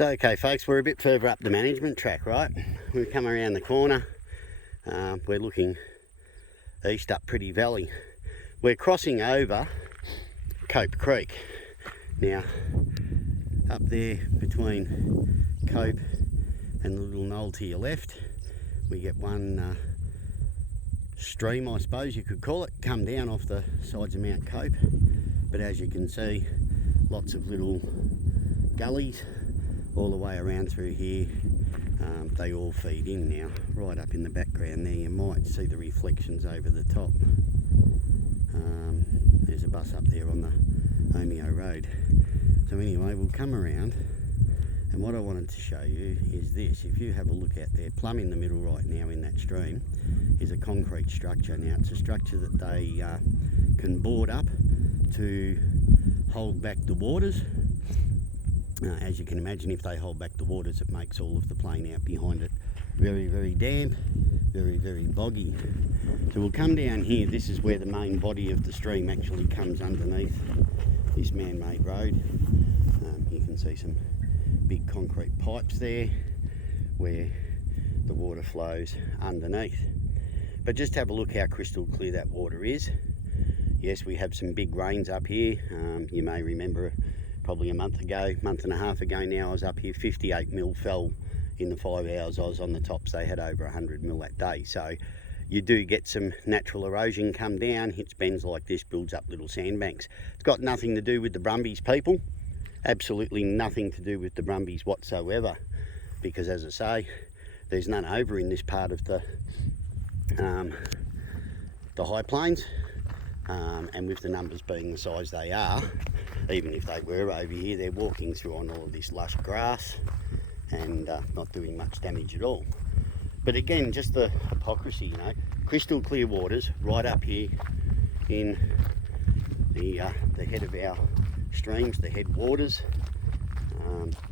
So okay folks, we're a bit further up the management track, right? We've come around the corner. We're looking east up Pretty Valley. We're crossing over Cope Creek. Now up there between Cope and the little knoll to your left, we get one stream, I suppose you could call it, come down off the sides of Mount Cope. But as you can see, lots of little gullies all the way around through here. They all feed in now. Right up in the background there, you might see the reflections over the top. There's a bus up there on the Omeo Road. So anyway, we'll come around, and what I wanted to show you is this. If you have a look out there, plumb in the middle right now in that stream is a concrete structure. Now it's a structure that they can board up to hold back the waters. As you can imagine, if they hold back the waters, it makes all of the plain out behind it very, very damp, very, very boggy. So we'll come down here. This is where the main body of the stream actually comes underneath this man-made road. You can see some big concrete pipes there where the water flows underneath. But just have a look how crystal clear that water is. Yes, we have some big rains up here. You may remember probably a month and a half ago now, I was up here. 58 mil fell in the 5 hours I was on the tops. They had over 100 mil that day. So you do get some natural erosion come down, hits bends like this, builds up little sandbanks. It's got nothing to do with the Brumbies, people. Absolutely nothing to do with the Brumbies whatsoever. Because as I say, there's none over in this part of the High Plains. And with the numbers being the size they are, even if they were over here, they're walking through on all of this lush grass and not doing much damage at all. But again, just the hypocrisy, you know, crystal clear waters right up here in the head of our streams, the headwaters.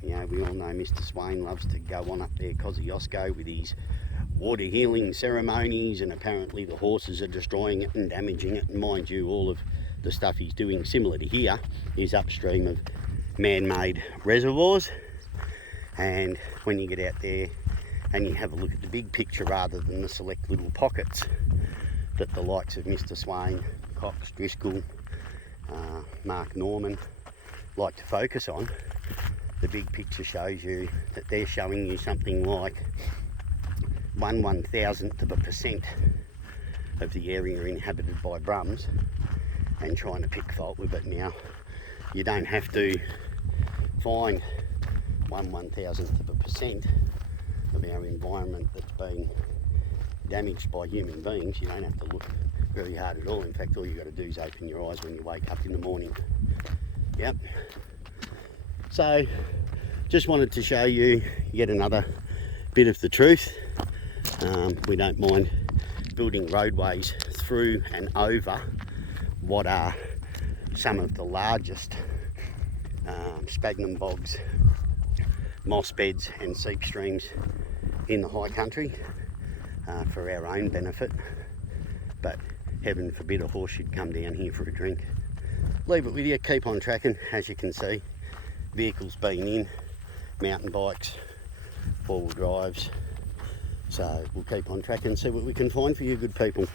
You know, we all know Mr. Swain loves to go on up there, Kosciuszko, with his water healing ceremonies, and apparently the horses are destroying it and damaging it. And mind you, all of the stuff he's doing, similar to here, is upstream of man-made reservoirs. And when you get out there and you have a look at the big picture rather than the select little pockets that the likes of Mr. Swain, Cox, Driscoll, Mark Norman like to focus on, the big picture shows you that they're showing you something like 1/1000% of the area inhabited by Brums, and trying to pick fault with it. Now, you don't have to find 1/1000% of our environment that's been damaged by human beings. You don't have to look very hard at all. In fact, all you got to do is open your eyes when you wake up in the morning. Yep. So, just wanted to show you yet another bit of the truth. We don't mind building roadways through and over what are some of the largest spaghnum bogs, moss beds and seep streams in the high country for our own benefit. But heaven forbid a horse should come down here for a drink. Leave it with you, keep on tracking. As you can see, vehicles being in, mountain bikes, four-wheel drives. So we'll keep on tracking and see what we can find for you good people.